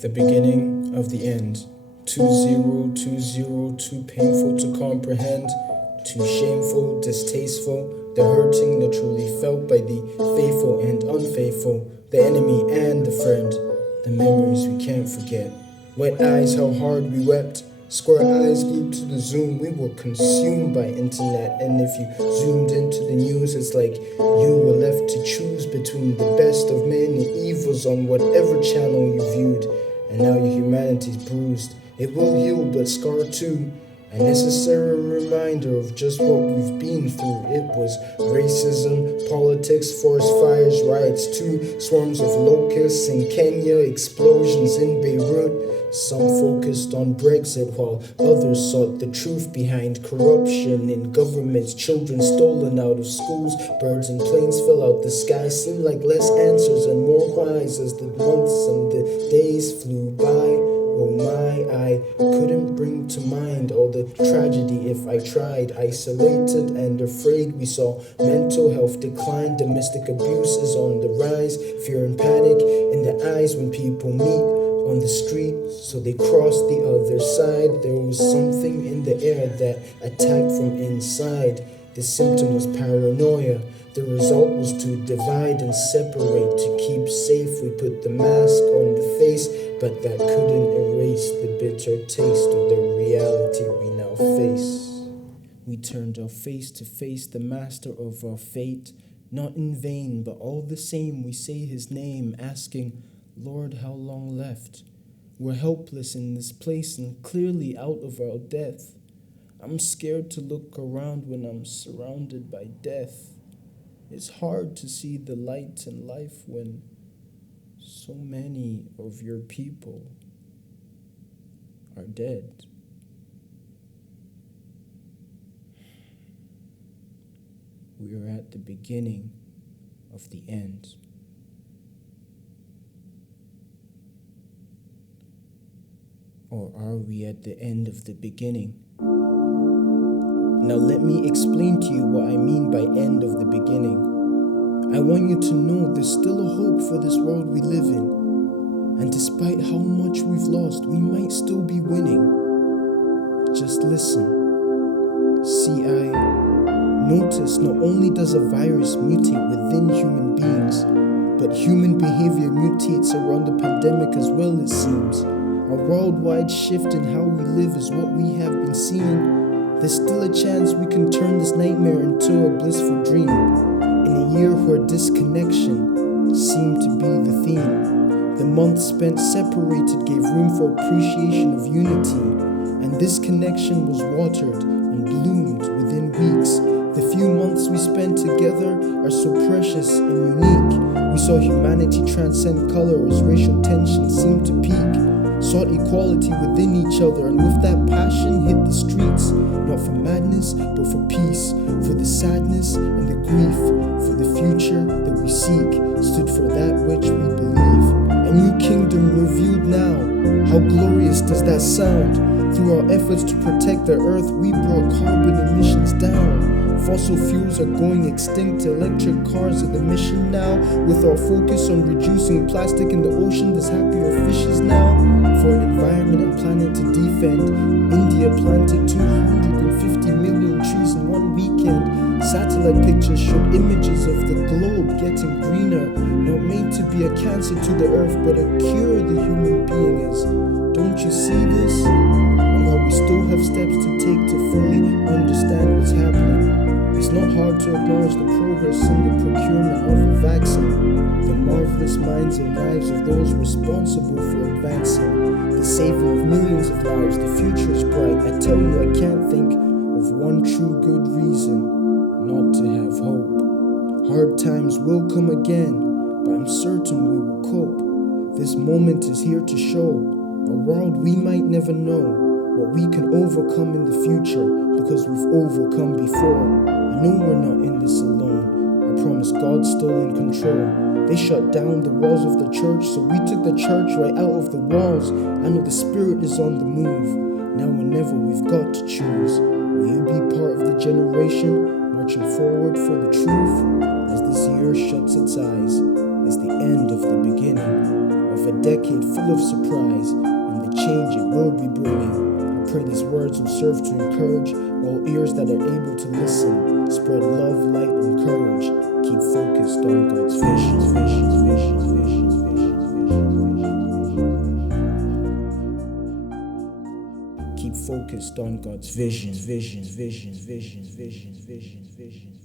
The beginning of the end. 2020, too painful to comprehend, too shameful, distasteful, the hurting literally felt by the faithful and unfaithful, the enemy and the friend, the memories we can't forget. Wet eyes, how hard we wept. Square eyes glued to the Zoom, we were consumed by internet. And if you zoomed into the news, it's like you were left to choose between the best of many evils on whatever channel you viewed. And now your humanity's bruised. It will heal, but scar too. A necessary reminder of just what we've been through. It was racism, politics, forest fires, riots too, swarms of locusts in Kenya, explosions in Beirut. Some focused on Brexit while others sought the truth behind corruption in governments, children stolen out of schools, birds and planes fell out the sky. Seemed like less answers and more whys as the months and the days flew by. Oh my, I couldn't bring to mind all the tragedy if I tried. Isolated and afraid, we saw mental health decline. Domestic abuse is on the rise. Fear and panic in the eyes when people meet on the street, so they cross the other side. There was something in the air that attacked from inside. The symptom was paranoia. The result was to divide and separate. To keep safe, we put the mask on the face, but that couldn't erase the bitter taste of the reality we now face. We turned our face to face the master of our fate. Not in vain, but all the same we say his name, asking, Lord, how long left? We're helpless in this place and clearly out of our depth. I'm scared to look around when I'm surrounded by death. It's hard to see the light in life when so many of your people are dead. We are at the beginning of the end. Or are we at the end of the beginning? Now let me explain to you what I mean by end of the beginning. I want you to know there's still a hope for this world we live in. And despite how much we've lost, we might still be winning. Just listen. See, I notice not only does a virus mutate within human beings, but human behavior mutates around the pandemic as well, it seems. A worldwide shift in how we live is what we have been seeing. There's still a chance we can turn this nightmare into a blissful dream. In a year where disconnection seemed to be the theme, the months spent separated gave room for appreciation of unity, and this connection was watered and bloomed within weeks. The few months we spent together are so precious and unique. We saw humanity transcend color as racial tension seemed to peak. Sought equality within each other, and with that passion hit the streets, not for madness, but for peace, for the sadness and the grief, for the future that we seek, stood for that which we believe. A new kingdom revealed now, how glorious does that sound? Through our efforts to protect the earth, we brought carbon emissions down. Fossil fuels are going extinct, electric cars are the mission now. With our focus on reducing plastic in the ocean, there's happier fishes now. For an environment and planet to defend, India planted 250 million trees in one weekend. Satellite pictures showed images of the globe getting greener, not made to be a cancer to the earth, but a cure the human being is. Don't you see this? And while we still have steps to take to fully understand what's happening, it's not hard to acknowledge the progress in the procurement of a vaccine, the marvelous minds and lives of those responsible for advancing the saving of millions of lives. The future is bright. I tell you, I can't think of one true good reason not to have hope. Hard times will come again, but I'm certain we will cope. This moment is here to show a world we might never know what we can overcome in the future because we've overcome before. I know we're not in this alone. I promise God's still in control. They shut down the walls of the church, so we took the church right out of the walls. I know the Spirit is on the move. Now or never, we've got to choose. Will you be part of the generation marching forward for the truth as this year shuts its eyes? is the end of the beginning of a decade full of surprise and the change it will be bringing. I pray these words will serve to encourage all ears that are able to listen. Spread love, light, and courage. Keep focused on God's vision, vision, vision, vision, vision, vision. Keep focused on God's vision, vision, vision, vision, vision, vision, vision.